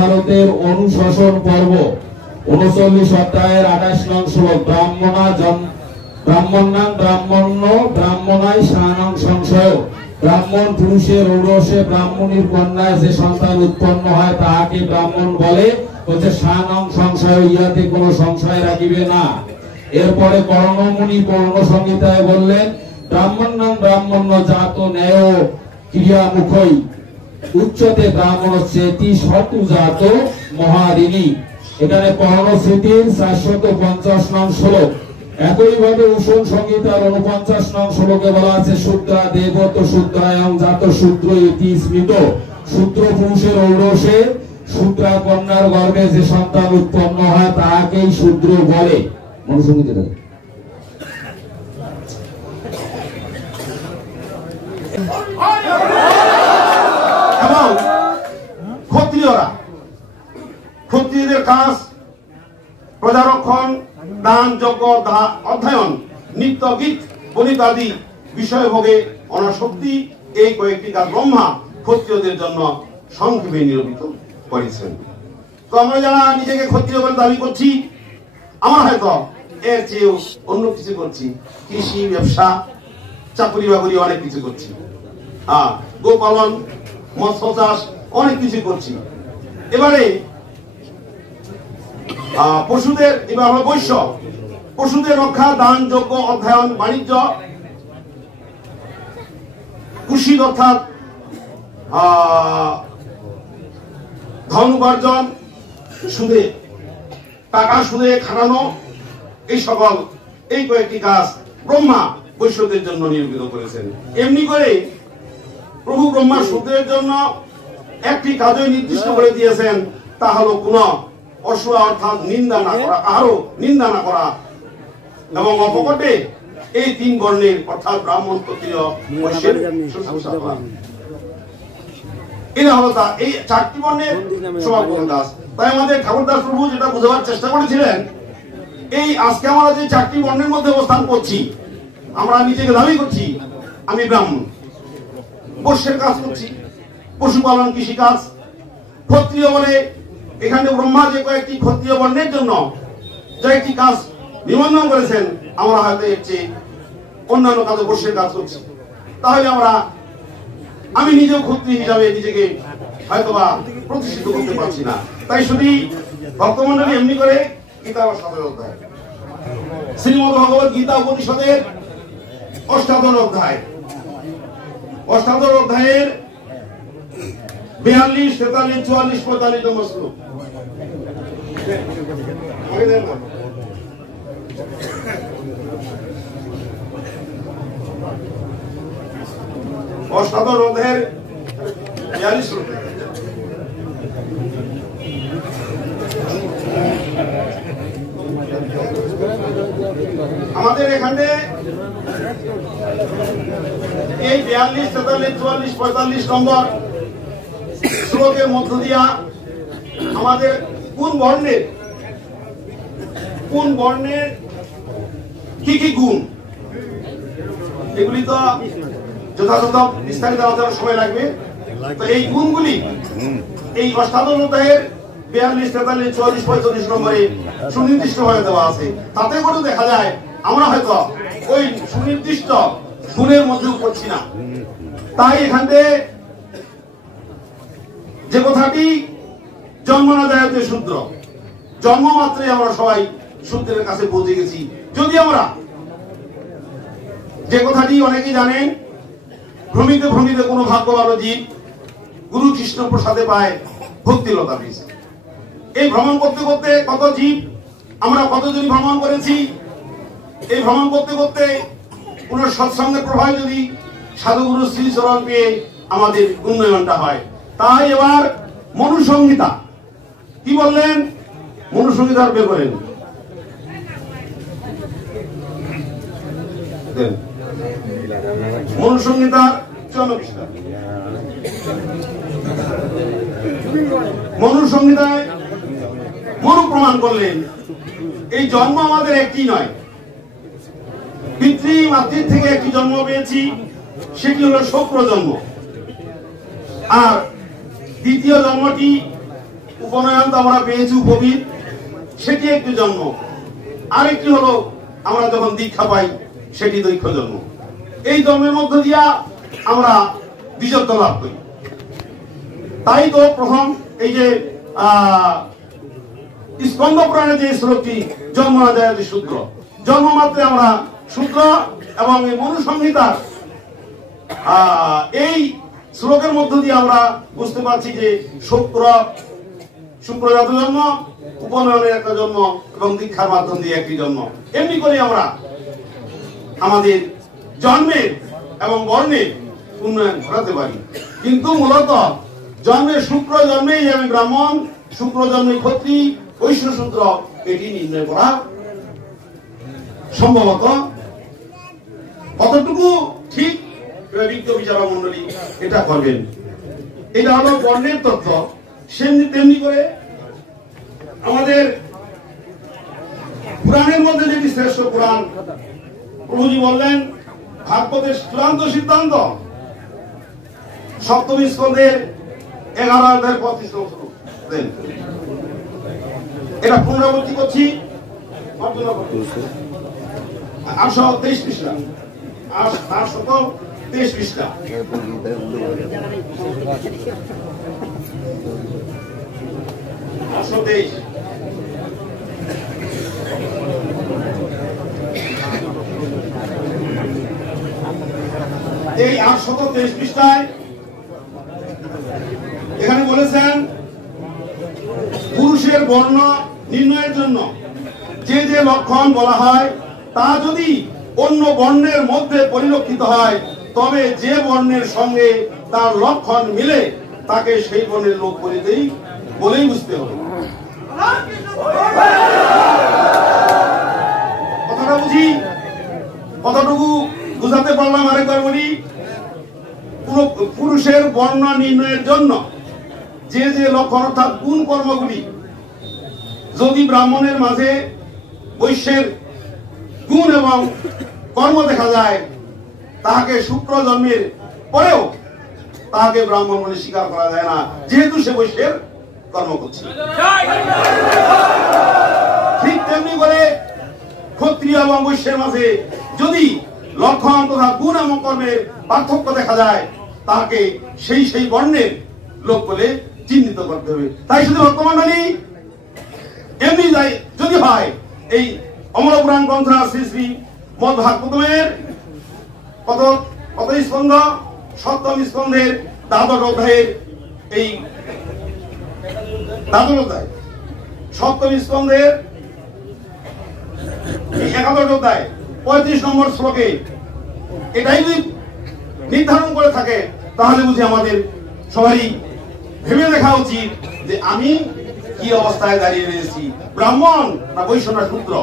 মহাভারতের অনুশাসন পর্ব 39 অধ্যায়ের 28 নং শ্লোক। ব্রাহ্মণাং ব্রাহ্মণ্য ব্রাহ্মণায় শানং সংশয়। ব্রাহ্মণ পুরুষের ঔরসে ব্রাহ্মণীর কন্যায় যে সন্তান উৎপন্ন হয় তাহাকে ব্রাহ্মণ বলে। হচ্ছে শানং সংশয়, ইহাতে কোনো সংশয় রাখিবে না। এরপরে কর্ণমুনি পূর্ণ সংহিতায় বললেন ব্রাহ্মণাং ব্রাহ্মণ্য জাত ন্যায় ক্রিয়ামুখই উচ্চতে ব্রাহ্মণ চেতি শতু জাত মহারিণী। এখানে কর্ণস্মৃতির 450 নং শ্লোক। একইভাবে উষণ সংহিতার 49 নং শ্লোকে বলা আছে শূদ্রা দেবত শূদ্রায়ং জাত শূদ্র ইতি স্মৃত। শূদ্র পুরুষের ঔরসে শূদ্রা কন্যার গর্ভে যে সন্তান উৎপন্ন হয় তাহাকেই শূদ্র বলে। মনুসংহিতা এবং ক্ষত্রিয়দের কাজ প্রজারক্ষণ, দান, যজ্ঞ, অধ্যয়ন, নৃত্য, গীত, বলিত আদি বিষয় ভোগে অনাসক্তি, এই কয়েকটি কাজ ব্রহ্মা ক্ষত্রিয়দের জন্য সংক্ষেপে নিরূপিত করেছেন। তো আমরা যারা নিজেকে ক্ষত্রিয় বলে দাবি করছি, আমরা হয়তো এর চেয়েও অন্য কিছু করছি, কৃষি, ব্যবসা, চাকরি বাকরি অনেক কিছু করছি, গোপালন, মৎস্য চাষ অনেক কিছু করছি। এবারে পশুদের, এবার আমরা বৈশ্য, পশুদের রক্ষা, দান, যজ্ঞ, অধ্যয়ন, বাণিজ্য, কুশীল অর্থাৎ ধন উপার্জন, সুদে টাকা সুদে খাটানো, এই সকল এই কয়েকটি কাজ ব্রহ্মা বৈশ্যদের জন্য নিয়োজিত করেছেন। এমনি করে প্রভু ব্রহ্মা শূদ্রের জন্য একটি কাজই নির্দিষ্ট করে দিয়েছেন, তা হলো কোন অসূয়া অর্থাৎ নিন্দা না করা, কারো নিন্দা না করা, এবং অপকটে এই 3 বর্ণের অর্থাৎ ব্রাহ্মণ, ক্ষত্রিয়, বৈশ্যের শুশ্রূষা করা। এটা হলো তা এই 4টি বর্ণের সমাপন কাজ। তাই আমাদের ঠাকুরদাস প্রভু যেটা বোঝাবার চেষ্টা করেছিলেন, এই আজকে আমরা যে 4টি বর্ণের মধ্যে অবস্থান করছি, আমরা নিজেকে দাবি করছি আমি ব্রাহ্মণ, বৈশ্যের কাজ করছি, পশুপালন, কৃষিকাজ, ক্ষত্রিয় বলে এখানে ব্রহ্মা যে কয়েকটি ক্ষত্রিয় বর্ণের জন্য যে একটি কাজ নিবন্ধন করেছেন, আমরা হয়তো এর চেয়ে অন্যান্য কাজে বৈশ্যের কাজ করছি। তাহলে আমি নিজেও ক্ষত্রিয় হিসাবে নিজেকে হয়তোবা প্রতিষ্ঠিত করতে পারছি না। তাই শুধু ভক্তমন্ডলী এমনি করে গীতা 7 অধ্যায়, শ্রীমদ্ ভগবত গীতা উপনিষদের 8ম অধ্যায়, 8ম অধ্যায়ের 42, 43, 44, 45 নম্বর শ্লোক। অষ্টাদশ অধ্যায়ের 42 শ্লোক। আমাদের এখানে এই 42, 43, 44, 45 নম্বর শ্লোকের মধ্য দিয়া আমাদের কোন বর্ণের কি কি গুণ, এগুলি তো যথাযথ বিস্তারিত আলোচনার সময় লাগবে। তো এই গুণগুলি এই অষ্টাদশ অধ্যায়ের 42, 43, 44, 45 নম্বরে সুনির্দিষ্ট ভাবে দেওয়া আছে। তাতে করে দেখা যায় আমরা হয়তো ওই সুনির্দিষ্ট গুণের মধ্যেও পড়ছি না। তাই এখান থেকে যে কথাটি জন্ম না দেয়তে শূদ্র, জন্ম মাত্রই আমরা সবাই শূদ্রের কাছে পৌঁছে গেছি। যদি আমরা যে কথাটি অনেকেই জানেন, ভ্রমিতে ভ্রমিতে কোনো ভাগ্যবান জীব গুরু কৃষ্ণ প্রসাদে পায় ভক্তিলতা বীজ। এই ভ্রমণ করতে করতে কত জীব, আমরা কতজন ভ্রমণ করেছি। এই ভ্রমণ করতে করতে কোন সৎসঙ্গের প্রভাবে যদি সাধুগুরু শ্রীচরণ পেয়ে আমাদের উন্নয়নটা হয়। তাই এবার মনুসংহিতা কি বললেন, মনুসংহিতার বের করেন। মনুসংহিতার 54 পৃষ্ঠা। মনুসংহিতায় মনু প্রমাণ করলেন এই জন্ম আমাদের একটি নয়, পিতৃ মাতৃ থেকে একটি জন্ম পেয়েছি, সেটি হলো শুক্র জন্ম। আর দ্বিতীয় জন্মটি উপনয়ন তো আমরা পেয়েছি উপবীত, সেটি একটি জন্ম। আরেকটি হলো আমরা যখন দীক্ষা পাই, সেটি দৈক্ষ জন্ম। এই জন্মের মধ্য দিয়া আমরা দ্বিজত্ব লাভ করি। তাই তো প্রথম এই যে স্কন্দ পুরাণে যে শ্লোকটি জন্ম না যায় যে শূদ্র, জন্ম মাত্রে আমরা শূদ্র, এবং এই মনু সংহিতার এই শ্লোকের মধ্য দিয়ে আমরা বুঝতে পারছি যে শুক্রজাত জন্ম, উপনয়নের একটা জন্ম এবং দীক্ষার মাধ্যম দিয়ে একটি জন্ম। এমনি করে আমরা আমাদের জন্মের এবং বর্ণের উন্নয়ন ঘটাতে পারি। কিন্তু মূলত জন্মের শুক্র জন্মেই আমি ব্রাহ্মণ, শুক্র জন্মে ক্ষত্রি, বৈশ্য শূদ্র, এটি নির্ণয় করা সম্ভবত কতটুকু ঠিক বিজ্ঞ বিচারক মন্ডলী এটা করবেন। এটা হলো বর্ণের তথ্য। তেমনি করে আমাদের পুরাণের মধ্যে যেটি শ্রেষ্ঠ পুরাণ, প্রভুজি বললেন ভাগবতের চূড়ান্ত সিদ্ধান্ত, সপ্তম স্কন্ধের 11 অধ্যায়ের 35 শ্লোক। এটা পুনরাবৃত্তি করছি, 823 পৃষ্ঠা, 823 পৃষ্ঠা। এই 823 পৃষ্ঠায় এখানে বলেছেন পুরুষের বর্ণ নির্ণয়ের জন্য যে যে লক্ষণ বলা হয় তা যদি অন্য বর্ণের মধ্যে পরিলক্ষিত হয়, তবে যে বর্ণের সঙ্গে তার লক্ষণ মিলে তাকে সেই বর্ণের লোক বলেই বুঝতে হবে। কথাটা বুঝি? কতটুকু বুঝাতে পারলাম আরেকবার বলি। পুরুষের বর্ণ নির্ণয়ের জন্য যে যে লক্ষণ অর্থাৎ গুণ কর্মগুলি যদি ব্রাহ্মণের মাঝে বৈশ্যের গুণ এবং কর্ম দেখা যায়, তাহাকে শুক্র জন্মের পরেও তাহাকে ব্রাহ্মণ বলে স্বীকার করা যায় না, যেহেতু সে বৈশ্যের কর্ম করছে। ঠিক তেমনি করে ক্ষত্রিয় এবং বৈশ্যের মাঝে যদি লক্ষণ তথা গুণ এবং কর্মের পার্থক্য দেখা যায়, তাকে সেই বর্ণের লোক বলে চিহ্নিত করতে হবে। তাই শুধু ভক্তমণ্ডলী এমনি যাই যদি হয়, এই অমর পুরাণ গ্রন্থ শ্রী শ্রী মদ ভাগবতের কত স্কন্ধ, সপ্তম স্কন্ধের দ্বাদশ অধ্যায়ের এই দ্বাদশ অধ্যায়, সপ্তম স্কন্ধের 11 অধ্যায় 35 নম্বর শ্লোকে এটাই যদি নির্ধারণ করে থাকে, তাহলে বুঝি আমাদের সবারই ভেবে দেখা উচিত যে আমি কি অবস্থায় দাঁড়িয়ে রয়েছি, ব্রাহ্মণ না বৈশ্য না শূদ্র।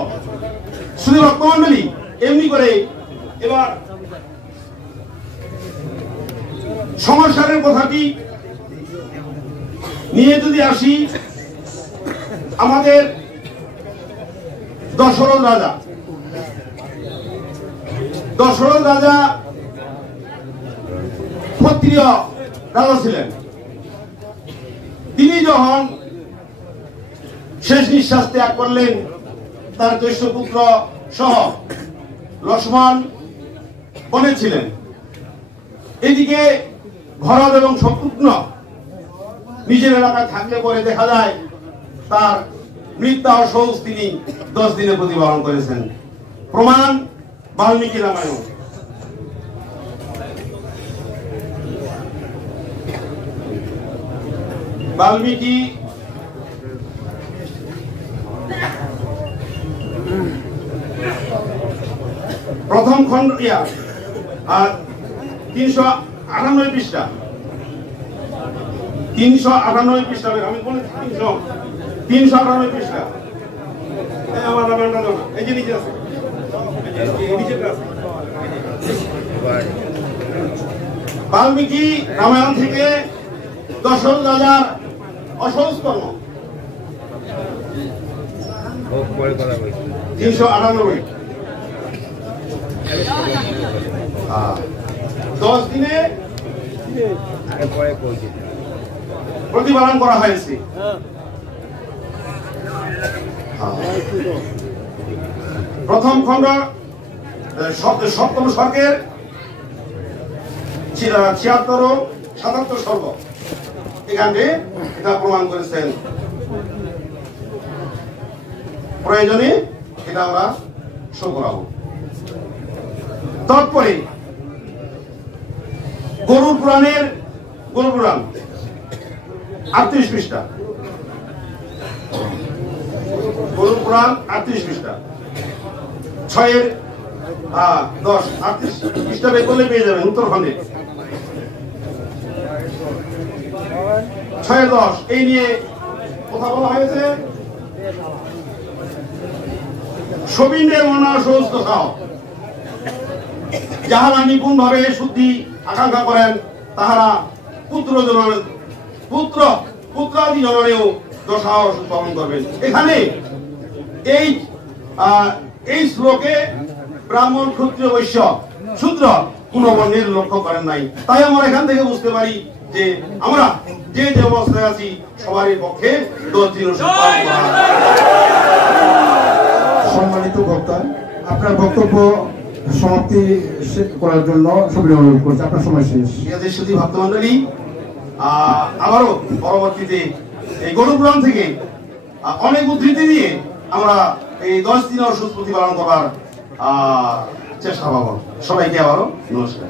শুধু ভক্তমণ্ডলী এমনি করে এবার সংসারের কথাটি নিয়ে যদি আসি, আমাদের দশরথ রাজা ক্ষত্রিয় রাজা ছিলেন। তিনি যখন শেষ নিঃশ্বাস ত্যাগ করলেন, তার জ্যেষ্ঠ পুত্র সহ লক্ষ্মণ বনে ছিলেন। এদিকে ভরত এবং শত্রুঘ্ন নিজের এলাকায় থাকলে পরে দেখা যায় তার মৃত্যু শোক তিনি 10 দিনে প্রতিপালন করেছেন। প্রমাণ বাল্মীকি রামায়ণ। বাল্মীকি প্রথম খণ্ড 398 পৃষ্ঠা, 398 পৃষ্ঠা, আমি বলেছি 398 পৃষ্ঠা। আমার রামায়ণটা দাও না, এই যে নিচে আছে, বাল্মীকি রামায়ণ থেকে দশরথ রাজার অসহজ কর্ম 398। 10 দিনে প্রতিপালন করা হয়েছে। প্রথম খণ্ড সপ্তম সর্গের ৭৬ ও ৭৭ সর্গ এখানে এটা প্রমাণ করেছেন। প্রয়োজনে এটা আমরা শো করাবো। তারপরে গরুর পুরাণ ৩৮ পৃষ্ঠা, গরুর পুরাণ ৩৮ পৃষ্ঠা ৬-১০ ৩৮ পৃষ্ঠা বের করলে পেয়ে যাবেন উত্তরখণ্ডে ৬-১০ এই নিয়ে কথা বলা হয়েছে। সবিনের মনা সহস্ত খাও, যাহারা নিপুণ ভাবে শুদ্ধি আকাঙ্ক্ষা করেন তাহারা পুত্রাদি জননেও দশাও পালন করবেন। এখানে এই শ্লোকে ব্রাহ্মণ, ক্ষত্রিয়, বৈশ্য, শূদ্র কোন বর্ণের লক্ষ্য করেন নাই। তাই আমরা এখান থেকে বুঝতে পারি যে আমরা যে অবস্থায় আছি সবারই পক্ষে সম্মানিত বক্তা, আপনার বক্তব্য সমাপ্তি করার জন্য সবাই অনুরোধ করছি, আপনার সময় শেষ। শুধু ভক্তমন্ডলী, আবারও পরবর্তীতে এই গরুর পুরাণ থেকে অনেক উদ্ধৃতি দিয়ে আমরা এই 10 দিন অসুস্থ প্রতিপালন করার চেষ্টা পাবো। সবাইকে আবারও নমস্কার।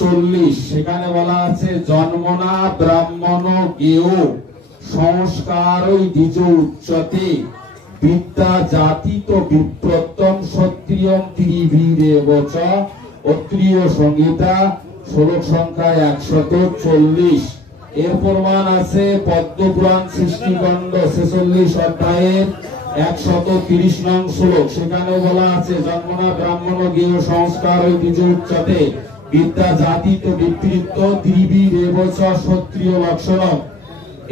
40 সেখানে বলা আছে জন্মনা ব্রাহ্মণ গেয় সংস্কারই দ্বিজ উচ্চতে বিদ্যা জাতিত বিপ্রত্যম ক্ষত্রিয়ম ত্রিভিরেবচ। অত্রিয় সংহিতা শ্লোক সংখ্যা 140। এর প্রমাণ আছে পদ্মপুরাণ সৃষ্টিকাণ্ড 46 অধ্যায়ের 130 নং শ্লোক। সেখানে বলা আছে জন্মনা ব্রাহ্মণ গেয় সংস্কারই দ্বিজ উচ্চতে বিদ্যা জাতিত বিপৃত্ত ত্রিভিরেবচ ক্ষত্রিয় লক্ষণম।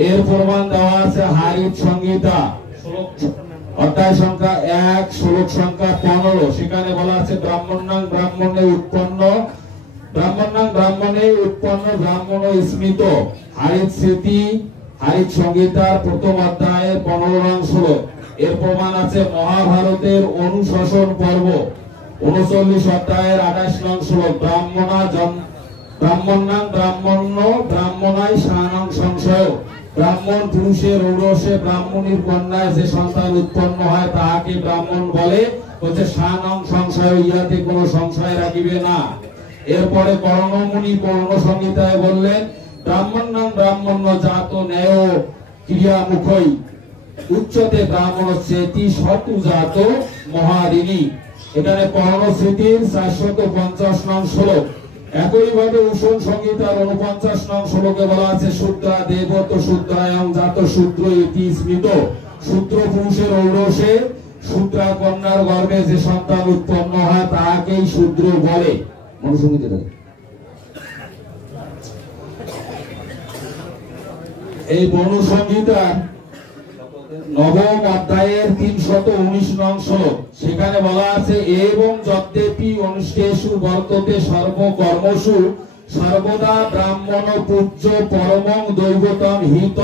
এর প্রমাণ দেওয়া আছে হারিত সংহিতা অধ্যায় সংখ্যা 1 শ্লোক সংখ্যা 15। সেখানে বলা আছে ব্রাহ্মণাং ব্রাহ্মণে উৎপন্ন ব্রাহ্মণ স্মৃত। হারিত স্মৃতি হারিত সংহিতার প্রথম অধ্যায়ের 15 নং শ্লোক। এর প্রমাণ আছে মহাভারতের অনুশাসন পর্ব 39 অধ্যায়ের 28 নং শ্লোক। ব্রাহ্মণাং ব্রাহ্মণাই শানং সংশয়। ব্রাহ্মণ পুরুষের ঔরসে ব্রাহ্মণীর কন্যায় যে সন্তান উৎপন্ন হয় তাহাকে ব্রাহ্মণ বলে। হচ্ছে শানং সংশয়, ইহাতে কোনো সংশয় রাখিবে না। এরপরে কর্ণমুনি কর্ণ সংহিতায় বললেন ব্রাহ্মণাং ব্রাহ্মণ জাত ন্যায় ক্রিয়ামুখই উচ্চতে ব্রাহ্মণ চেতি শতু জাত মহারিণী। এখানে কর্ণ স্মৃতির 450 নং শ্লোক। একইভাবে উষণ সংহিতার 49 নং শ্লোকে বলা আছে শূদ্রা দেবত শূদ্রায়ং জাত শূদ্র ইতি স্মৃত। শূদ্র পুরুষের ঔরসে শূদ্রা কন্যার গর্ভে যে সন্তান উৎপন্ন হয় তাহাকেই শূদ্র বলে। মনুসংহিতা এই মনুসংহিতার 9ম অধ্যায়ের 319 নং শ্লোক। সেখানে বলা আছে এবং যদ্যপি অনুষ্ঠেষু বর্ততে সর্বকর্মসু সর্বদা ব্রাহ্মণ পূজ্য পরমং দৈবতম হিত।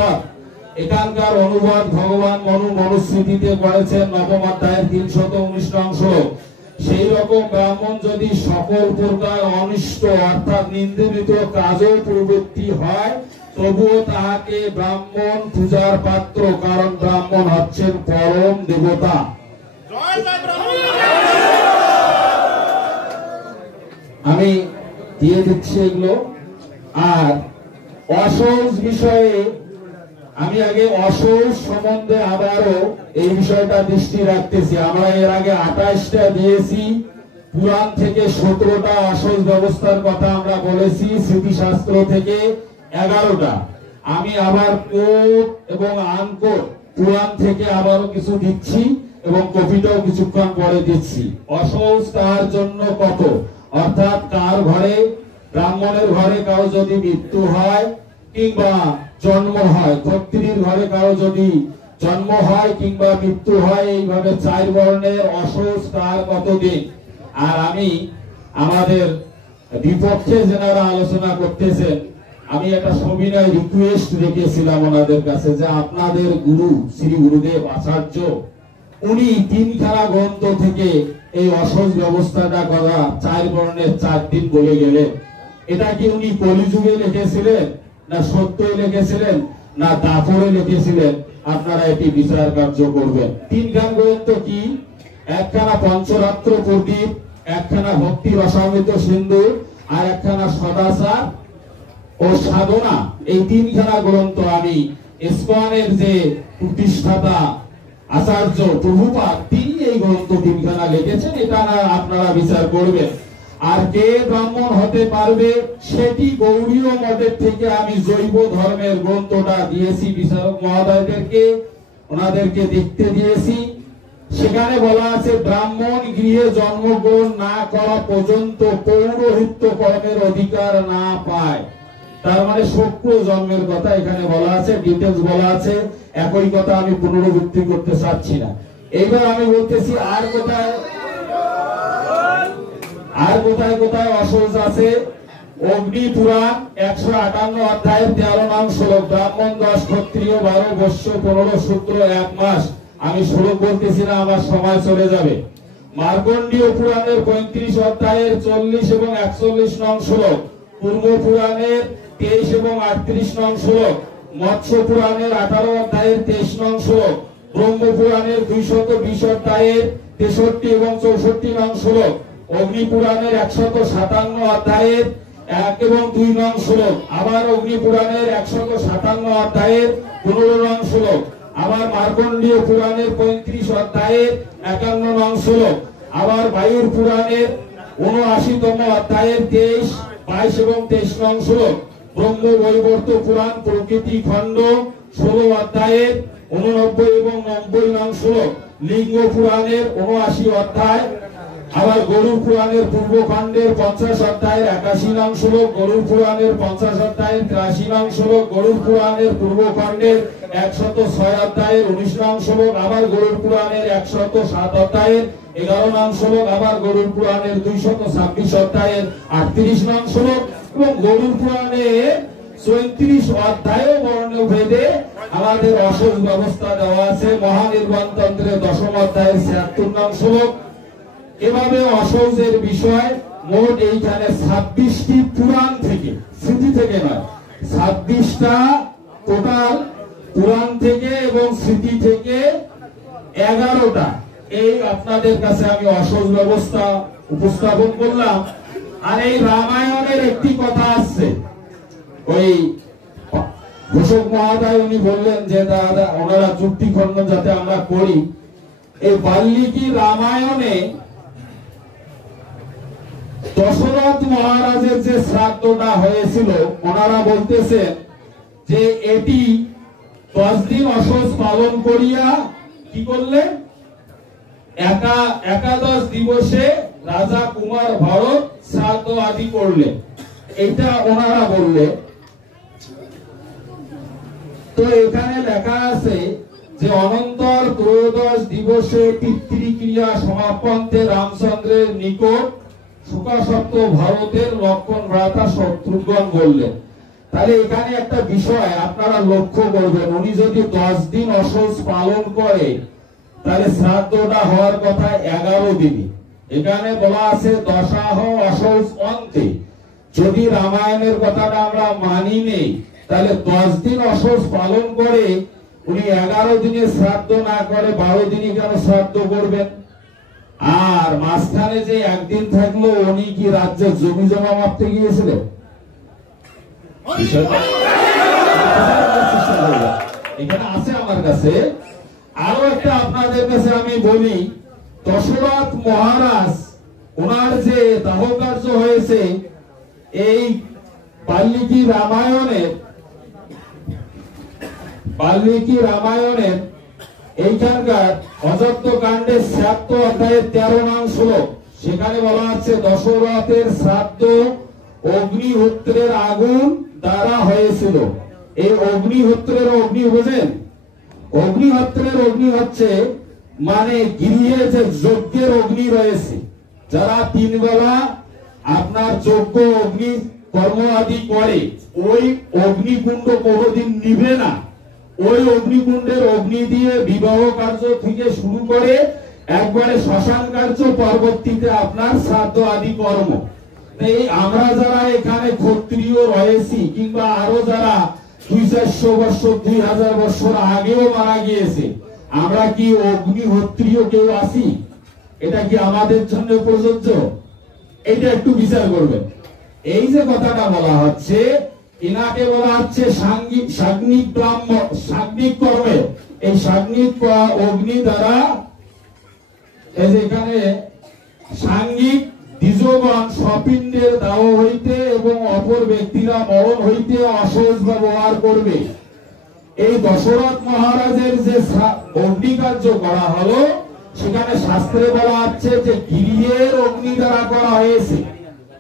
এখানকার অনুবাদ ভগবান মনুস্মৃতিতে করেছেন 9ম অধ্যায়ের 319 নং শ্লোক। সেই রকম ব্রাহ্মণ যদি সকল প্রকার অনিষ্ট অর্থাৎ নিন্দিত কাজও প্রবৃত্তি হয় তবুও তাহাকে ব্রাহ্মণ পূজার পাত্র, কারণ ব্রাহ্মণ হচ্ছেন পরম দেবতা। আমি দিয়ে দিচ্ছি এগুলো। আর অসৌচ বিষয়ে আমি আগে অসৌচ সম্বন্ধে আবারও এই বিষয়টা দৃষ্টি রাখতেছি। আমরা এর আগে 28টা দিয়েছি, পুরাণ থেকে 17টা অসৌচ ব্যবস্থার কথা আমরা বলেছি, স্মৃতিশাস্ত্র থেকে 11টা। আমি আবার কোট এবং আনকোট পুরাণ থেকে আবারও কিছু দিচ্ছি এবং কপিটাও কিছুক্ষণ পরে দিচ্ছি। অসৌচ তার জন্য কত, অর্থাৎ কার ঘরে, ব্রাহ্মণের ঘরে কারো যদি মৃত্যু হয় কিংবা জন্ম হয়, ক্ষত্রিয়ের ঘরে কারো যদি জন্ম হয় কিংবা মৃত্যু হয়, এইভাবে 4 বর্ণের অসৌচ তার কতদিন। আর আমি আমাদের বিপক্ষে যেনারা আলোচনা করতেছেন, আমি একটা সবিনয় রিকোয়েস্ট রেখেছিলাম ওনাদের কাছে যে আপনাদের গুরু শ্রী গুরুদেব আচার্য উনি তিনখানা গ্রন্থ থেকে এই অসহজ ব্যবস্থাটা করা 4 বর্ণের 4 দিন বলে গেলেন। এটা কি উনি কলিযুগে লিখেছিলেন, না সত্যই লিখেছিলেন, না দাপরে লিখেছিলেন? আপনারা এটি বিচার কার্য করবেন। তিনখান গ্রন্থ কি? একখানা পঞ্চরাত্র প্রদীপ, একখানা ভক্তি রসামৃত সিন্ধু, আর একখানা সদাচার ও সাধনা। এই তিনখানা গ্রন্থ আমি ইসকনের যে প্রতিষ্ঠাতা আচার্য প্রভুপাদ, তিনি এই গ্রন্থ তিনখানা লিখেছেন। এটা আপনারা বিচার করবেন। আর কে ব্রাহ্মণ হতে পারবে সেটি গৌড়ীয় মঠের থেকে আমি জৈব ধর্মের গ্রন্থটা দিয়েছি বিচারক মহোদয়দেরকে, ওনাদেরকে দেখতে দিয়েছি। সেখানে বলা আছে ব্রাহ্মণ গৃহে জন্মগ্রহণ না করা পর্যন্ত পৌরোহিত্য কর্মের অধিকার না পায়। তার মানে শুক্র জন্মের কথা এখানে বলা আছে, ডিটেলস বলা আছে। একই কথা আমি পুনরাবৃত্তি করতে চাচ্ছি না। এইবার আমি বলতেছি আর কোথায় কোথায় অসহজ আছে। অগ্নি পুরাণ 158 অধ্যায়ের 13 নং শ্লোক, ব্রাহ্মণ 10, ক্ষত্রিয় 12, বৈশ্য 15, শূদ্র 1 মাস। আমি শ্লোক বলতেছি না, আমার সময় চলে যাবে। মার্কণ্ডীয় পুরাণের 35 অধ্যায়ের 40 এবং 41 নং শ্লোক, পূর্ব পুরাণের 23 এবং 38 নং শ্লোক, মৎস্য পুরাণের 18 অধ্যায়ের 23 নং শ্লোক, ব্রহ্ম পুরাণের 220 অধ্যায়ের 63 এবং 64 নং শ্লোক, অগ্নি পুরাণের 157 অধ্যায়ের 1 এবং 2 নং শ্লোক, আবার অগ্নি পুরাণের 157 অধ্যায়ের 15 নং শ্লোক, আবার মার্কণ্ডীয় পুরাণের 35 অধ্যায়ের 51 নং শ্লোক, আবার বায়ুর পুরাণের 79তম অধ্যায়ের 23, 22 এবং 23 নং শ্লোক, ব্রহ্ম বৈবর্ত পুরাণ প্রকৃতি খণ্ড 16 অধ্যায়ের 89 এবং 90 নং শ্লোক, লিঙ্গ পুরাণের 79 অধ্যায়, আবার গরুর পুরাণের পূর্বখণ্ডের 50 অধ্যায়ের 81 নং শ্লোক, গরুর পুরাণের 50 অধ্যায়ের 83 নং শ্লোক, গরুর পুরাণের পূর্বখণ্ডের 106 অধ্যায়ের 19 নং শ্লোক, আবার গরুর পুরাণের 107 অধ্যায়ের 11 নং শ্লোক, আবার গরুর পুরাণের 226 অধ্যায়ের 38 নং শ্লোক, এবং গরুর পুরাণের 34 অধ্যায় বর্ণভেদে আমাদের অসহজ ব্যবস্থা দেওয়া আছে। মহানির্বাণ তন্ত্রের 10ম অধ্যায়ের 76 নং শ্লোক। এভাবে অসহজের বিষয় মোট এইখানে 26টি পুরাণ থেকে, স্মৃতি থেকে নয়, 26টা টোটাল পুরাণ থেকে এবং স্মৃতি থেকে 11টা। এই আপনাদের কাছে আমি অসহজ ব্যবস্থা উপস্থাপন করলাম। আর এই রামায়ণের একটি কথা আসছে, ওই ঘোষক মহোদয় উনি বললেন যে দাদা ওনারা চুক্তি খণ্ডন যাতে আমরা করি। এই বাল্মীকি রামায়ণে দশরথ মহারাজের যে শ্রাদ্ধটা হয়েছিল, ওনারা বলতেছেন যে এটি 10 দিন অসহজ পালন করিয়া কি করলেন, একাদশ দিবসে রাজা কুমার ভরত শ্রাদ্ধ আদি করলেন। এটা ওনারা বললেন। তো এখানে লেখা আছে যে অনন্তর ত্রয়োদশ দিবসে পিতৃক্রিয়া সমাপন্তে রামচন্দ্রের নিকট সুকাসত্ব ভারতের লক্ষণ ভ্রাতা শত্রুঘ্ন বললেন। তাহলে এখানে একটা বিষয় আপনারা লক্ষ্য করবেন, উনি যদি 10 দিন অসহজ পালন করে তাহলে শ্রাদ্ধটা হওয়ার কথা 11 দিনে। এখানে বলা আছে দশাহ অসহজ অন্তে। যদি রামায়ণের কথাটা আমরা মানি নেই, তাহলে 10 দিন অসহজ পালন করে উনি 11 দিনে শ্রাদ্ধ না করে 12 দিনে কেন শ্রাদ্ধ করবেন? আর মাঝখানে যে একদিন থাকলো, উনি কি রাজ্যের জমি জমা মাপতে গিয়েছিলেন? এখানে আছে আমার কাছে। আরো একটা আপনাদের কাছে আমি বলি, দশরথ মহারাজ ওনার যে দাহ কার্য হয়েছে এই বাল্মীকি রামায়ণের এইখানকার অযোধ্য কাণ্ডের 76 অধ্যায়ের 13 নং শ্লোক, সেখানে বলা আছে দশরথের শ্রাদ্ধ অগ্নিহোত্রের আগুন দ্বারা হয়েছিল। এই অগ্নিহোত্রের অগ্নি বোঝেন? অগ্নিহোত্রের অগ্নি হচ্ছে মানে গৃহে যে যজ্ঞের অগ্নি রয়েছে, যারা 3 বেলা আপনার যজ্ঞ অগ্নি কর্ম আদি করে, ওই অগ্নিকুণ্ড কোনোদিন নিভে না। ওই অগ্নিকুণ্ডের অগ্নি দিয়ে বিবাহ কার্য থেকে শুরু করে একবারে শ্মশান কার্য, পরবর্তীতে আপনার শ্রাদ্ধ আদি কর্ম। এই আমরা যারা এখানে ক্ষত্রিয় রয়েছি কিংবা আরো যারা 200-400 বছর 2000 বছর আগেও মারা গিয়েছে, আমরা কি অগ্নিহোত্রীয় কেউ আছি? এটা কি আমাদের জন্য প্রযোজ্য? এটা একটু বিচার করবেন। এই যে কথাটা বলা হচ্ছে, ইনাকে বলা হচ্ছে সাগ্নিক ব্রাহ্ম, সাগ্নিক কর্মে। এই সাগ্নিক অগ্নি দ্বারা এই যে এখানে সাঙ্গিক দ্বিজগণ স্বপিণ্ডের দাহ হইতে এবং অপর ব্যক্তিরা মরণ হইতে অসহজ ব্যবহার করবে। এই দশরথ মহারাজের যে অগ্নিকার্য করা হলো, সেখানে শাস্ত্রে বলা আছে যে গৃহের অগ্নি দ্বারা করা হয়েছে।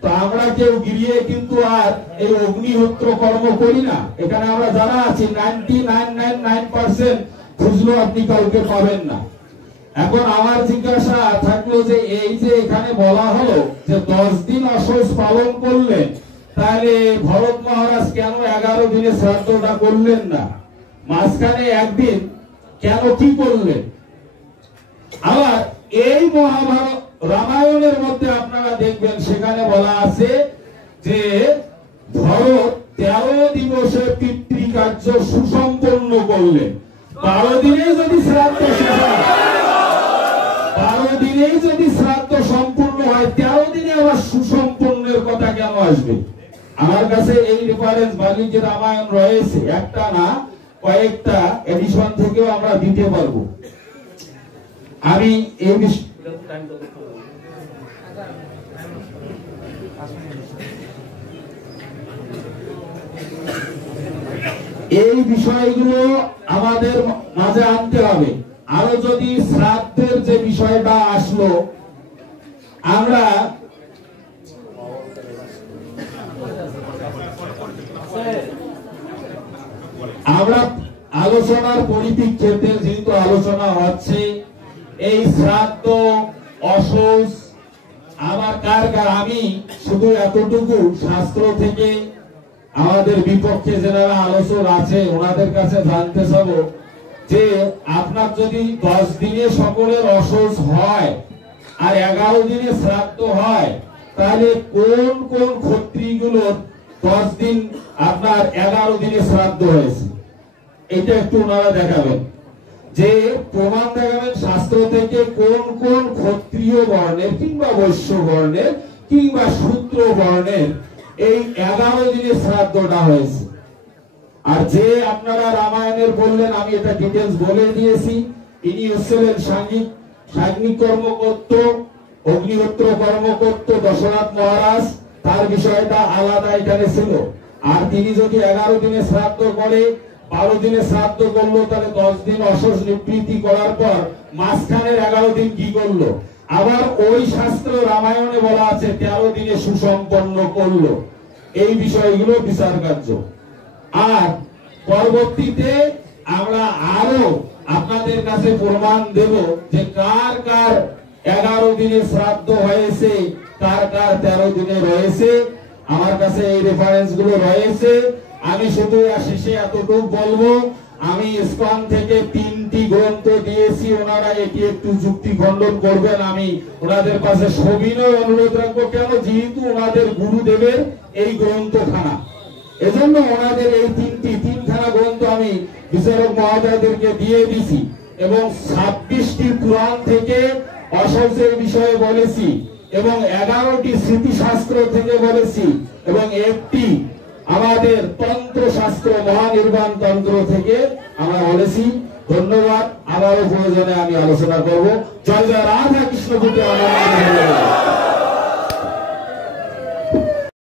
তো আমরা কেউ গৃহে কিন্তু আর এই অগ্নিহোত্র কর্ম করি না। এখানে আমরা যারা আছি 99.9% খুঁজলো আপনি কাউকে পাবেন না। এখন আমার জিজ্ঞাসা থাকলো যে এই যে এখানে বলা হলো যে 10 দিন অসহজ পালন করলেন, তাহলে ভরত মহারাজ কেন 11 দিনে শ্রাদ্ধটা করলেন না? মাঝখানে একদিন কেন কি করলেন? আবার এই মহাভারত রামায়ণের মধ্যে আপনারা দেখবেন সেখানে বলা আছে যে ভরত 13 দিবসে পিতৃকার্য সুসম্পন্ন করলেন। 12 দিনে যদি শ্রাদ্ধ শেষ হয়, 12 দিনেই যদি শ্রাদ্ধ সম্পূর্ণ হয়, 13 দিনে আবার সুসম্পন্নের কথা কেন আসবে? আমার কাছে এই রেফারেন্স বাল্মীকি রামায়ণ রয়েছে, একটা না কয়েকটা এডিশন থেকেও আমরা দিতে পারবো। আমি এই বিষয়গুলো আমাদের মাঝে আনতে হবে। আরো যদি শ্রাদ্ধের যে বিষয়টা আসলো, আমরা আলোচনার পরিপ্রেক্ষিতে যেহেতু আলোচনা হচ্ছে, এই শ্রাদ্ধ অসহজ আবার কার কার, আমি শুধু এতটুকু শাস্ত্র থেকে আমাদের বিপক্ষে যারা আলোচক আছে ওনাদের কাছে জানতে চাব যে আপনার যদি 10 দিনে সকলের অসহজ হয় আর 11 দিনে শ্রাদ্ধ হয়, তাহলে কোন কোন ক্ষত্রিয়গুলোর 10 দিন আপনার 11 দিনে শ্রাদ্ধ হয়েছে? এটা একটু ওনারা দেখাবেন, যে প্রমাণ দেখাবেন শাস্ত্র থেকে কোন কোন ক্ষত্রিয় বর্ণের কিংবা বৈশ্য বর্ণের কিংবা শূদ্র বর্ণের এই 11 দিনে শ্রাদ্ধটা হয়েছে। আর যে আপনারা রামায়ণের বললেন, আমি এটা ডিটেইলস বলে দিয়েছি, ইনি হচ্ছিলেন সাগ্নিক কর্ম করত, অগ্নিহোত্র কর্ম করত দশরথ মহারাজ, তার বিষয়টা আলাদা এখানে ছিল। আর তিনি যদি 11 দিনে শ্রাদ্ধ করে, 12 দিনে শ্রাদ্ধ করলো, তাহলে 10 দিন অসহজ নিবৃত্তি করার পর মাঝখানের 11 দিন কি করলো? আবার ওই শাস্ত্র রামায়ণে বলা আছে 13 দিনে সুসম্পন্ন করলো। এই বিষয়গুলো বিচার কার্য। আর পরবর্তীতে আমরা আরো আপনাদের কাছে প্রমাণ দেব যে কার কার 11 দিনে শ্রাদ্ধ হয়েছে, কার কার 13 দিনে রয়েছে। আমার কাছে এই রেফারেন্স গুলো রয়েছে। আমি শুধু শেষে এতটুকু বলবো, আমি ইসকন থেকে 3টি গ্রন্থ দিয়েছি, ওনারা এটি একটু যুক্তি খণ্ডন করবেন। আমি ওনাদের কাছে সবিনয় অনুরোধ রাখবো, কেন? যেহেতু ওনাদের গুরুদেবের এই গ্রন্থখানা, এজন্য ওনাদের এই তিনখানা গ্রন্থ আমি বিচারক মহোদয়দেরকে দিয়ে দিছি। এবং 26টি পুরাণ থেকে অসহজের বিষয়ে বলেছি, এবং 11টি স্মৃতিশাস্ত্র থেকে বলেছি, এবং একটি আমাদের তন্ত্র শাস্ত্র মহানির্বাণ তন্ত্র থেকে আমরা বলেছি। ধন্যবাদ। আবারও প্রয়োজনে আমি আলোচনা করব। জয় জয় রাধা কৃষ্ণ।